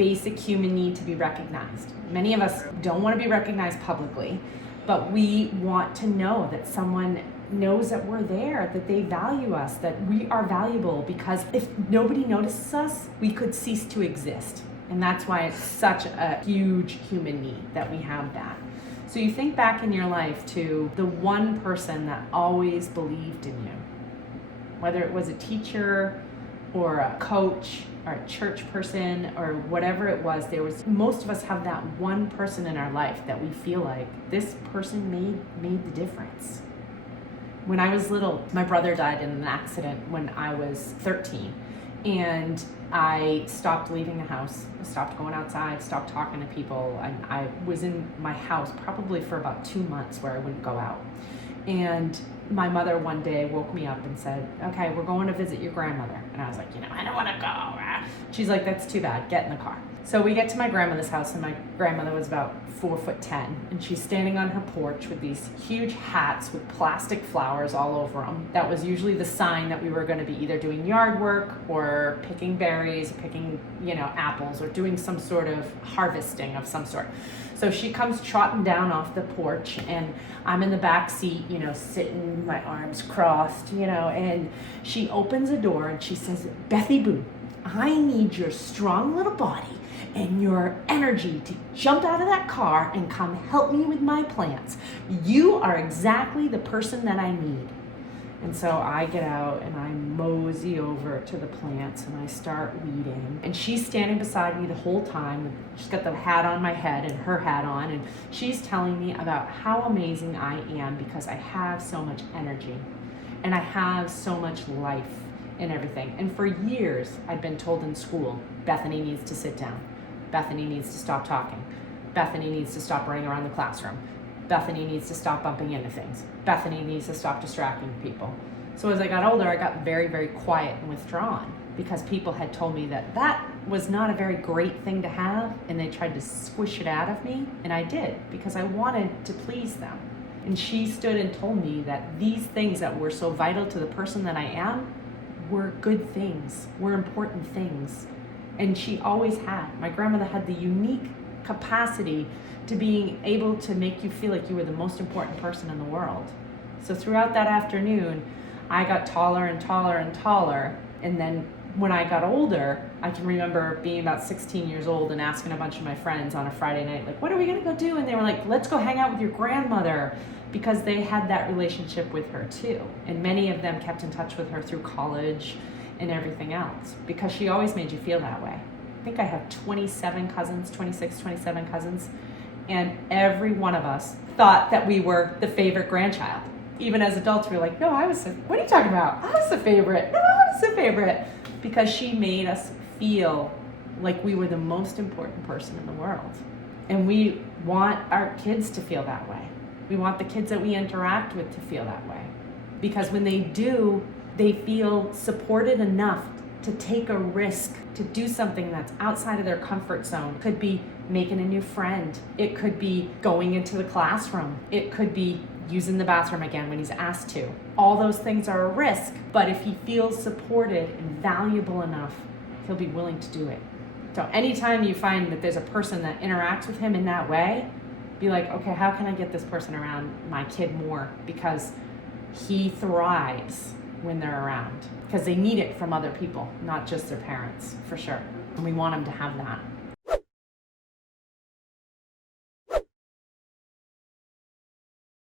basic human need to be recognized. Many of us don't want to be recognized publicly, but we want to know that someone knows that we're there, that they value us, that we are valuable, because if nobody notices us, we could cease to exist. And that's why it's such a huge human need that we have that. So you think back in your life to the one person that always believed in you, whether it was a teacher or a coach or a church person or whatever it was. Most of us have that one person in our life that we feel like this person made the difference. When I was little, my brother died in an accident when I was 13, and I stopped leaving the house, stopped going outside, stopped talking to people, and I was in my house probably for about 2 months where I wouldn't go out. And my mother one day woke me up and said, okay, we're going to visit your grandmother. And I was like, I don't want to go. She's like, that's too bad, get in the car. So we get to my grandmother's house, and my grandmother was about 4'10", and she's standing on her porch with these huge hats with plastic flowers all over them. That was usually the sign that we were going to be either doing yard work or picking berries, picking, apples, or doing some sort of harvesting of some sort. So she comes trotting down off the porch, and I'm in the back seat, sitting, my arms crossed, and she opens a door and she says, Bethy Boo, I need your strong little body and your energy to jump out of that car and come help me with my plants. You are exactly the person that I need. And so I get out and I mosey over to the plants and I start weeding. And she's standing beside me the whole time. She's got the hat on my head and her hat on. And she's telling me about how amazing I am because I have so much energy and I have so much life and everything. And for years, I'd been told in school, Bethany needs to sit down. Bethany needs to stop talking. Bethany needs to stop running around the classroom. Bethany needs to stop bumping into things. Bethany needs to stop distracting people. So as I got older, I got very, very quiet and withdrawn because people had told me that that was not a very great thing to have, and they tried to squish it out of me, and I did because I wanted to please them. And she stood and told me that these things that were so vital to the person that I am were good things, were important things. And she always had. My grandmother had the unique capacity to being able to make you feel like you were the most important person in the world. So throughout that afternoon, I got taller and taller and taller. And then when I got older, I can remember being about 16 years old and asking a bunch of my friends on a Friday night, like, what are we gonna go do? And they were like, let's go hang out with your grandmother, because they had that relationship with her too. And many of them kept in touch with her through college and everything else, because she always made you feel that way. I think I have 27 cousins, 27 cousins, and every one of us thought that we were the favorite grandchild. Even as adults, we were like, no, what are you talking about? I was the favorite. No, I was the favorite. Because she made us feel like we were the most important person in the world. And we want our kids to feel that way. We want the kids that we interact with to feel that way. Because when they do, they feel supported enough to take a risk, to do something that's outside of their comfort zone. It could be making a new friend. It could be going into the classroom. It could be using the bathroom again when he's asked to. All those things are a risk, but if he feels supported and valuable enough, he'll be willing to do it. So anytime you find that there's a person that interacts with him in that way, be like, okay, how can I get this person around my kid more? Because he thrives when they're around, because they need it from other people, not just their parents, for sure. And we want them to have that.